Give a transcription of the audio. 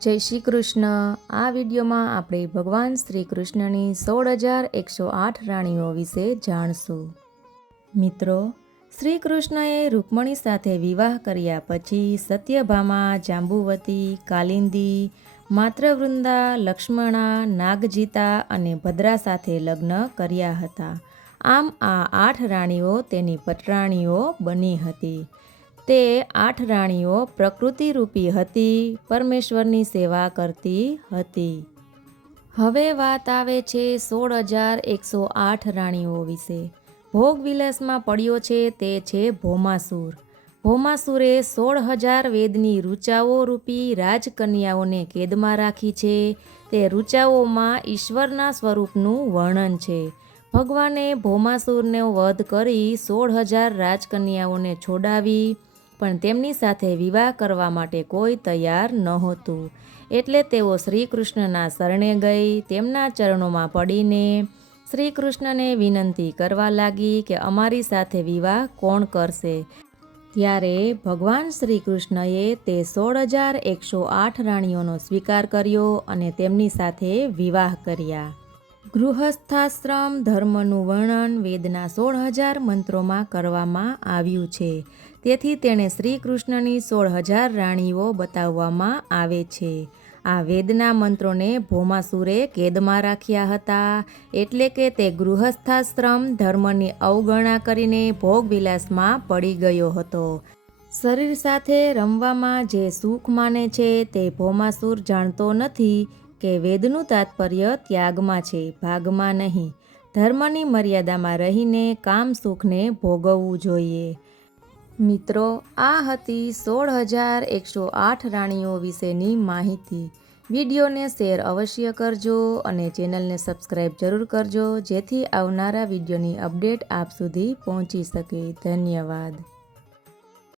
જય શ્રી કૃષ્ણ। આ વિડીયોમાં આપણે ભગવાન શ્રી કૃષ્ણની 16,108 રાણીઓ વિશે જાણશું। મિત્રો, શ્રી કૃષ્ણએ રૂકમણી સાથે વિવાહ કર્યા પછી સત્યભામા, જાંબુવતી, કાલિંદી, માતૃવૃંદા, લક્ષ્મણા, નાગજીતા અને ભદ્રા સાથે લગ્ન કર્યા હતા। આમ આ 8 રાણીઓ તેની પટરાણીઓ બની હતી। તે 8 રાણીઓ પ્રકૃતિરૂપી હતી, પરમેશ્વરની સેવા કરતી હતી। હવે વાત આવે છે 16,108 રાણીઓ વિશે। ભોગવિલાસમાં પડ્યો છે તે છે ભૌમાસુર। ભૌમાસુરે 16,000 વેદની ઋચાઓ રૂપી રાજકન્યાઓને કેદમાં રાખી છે। તે ઋચાઓમાં ઈશ્વરના સ્વરૂપનું વર્ણન છે। ભગવાને ભૌમાસુરનો વધ કરી 16,000 રાજકન્યાઓને છોડાવી, પણ તેમની સાથે વિવાહ કરવા માટે કોઈ તૈયાર નહોતું। એટલે તેઓ શ્રી કૃષ્ણના શરણે ગઈ તેમના ચરણોમાં પડીને શ્રી કૃષ્ણને વિનંતી કરવા લાગી કે અમારી સાથે વિવાહ કોણ કરશે। ત્યારે ભગવાન શ્રી કૃષ્ણએ તે 16,108 રાણીઓનો સ્વીકાર કર્યો અને તેમની સાથે વિવાહ કર્યા। ગૃહસ્થાશ્રમ ધર્મનું વર્ણન વેદના 16,000 મંત્રોમાં કરવામાં આવ્યું છે। તેથી તેણે શ્રી કૃષ્ણની 16,000 રાણીઓ બતાવવામાં આવે છે। આ વેદના મંત્રોને ભૌમાસુરે કેદમાં રાખ્યા હતા, એટલે કે તે ગૃહસ્થાશ્રમ ધર્મની અવગણના કરીને ભોગવિલાસમાં પડી ગયો હતો। શરીર સાથે રમવામાં જે સુખ માને છે તે ભૌમાસુર જાણતો નથી કે વેદનું તાત્પર્ય ત્યાગમાં છે, ભાગમાં નહીં। ધર્મની મર્યાદામાં રહીને કામ સુખને ભોગવવું જોઈએ। મિત્રો, આ હતી 16,108 રાણીઓ વિશેની માહિતી। વિડીયોને શેર અવશ્ય કરજો અને ચેનલને સબસ્ક્રાઈબ જરૂર કરજો, જેથી આવનારા વિડીયોની અપડેટ આપ સુધી પહોંચી શકે। ધન્યવાદ।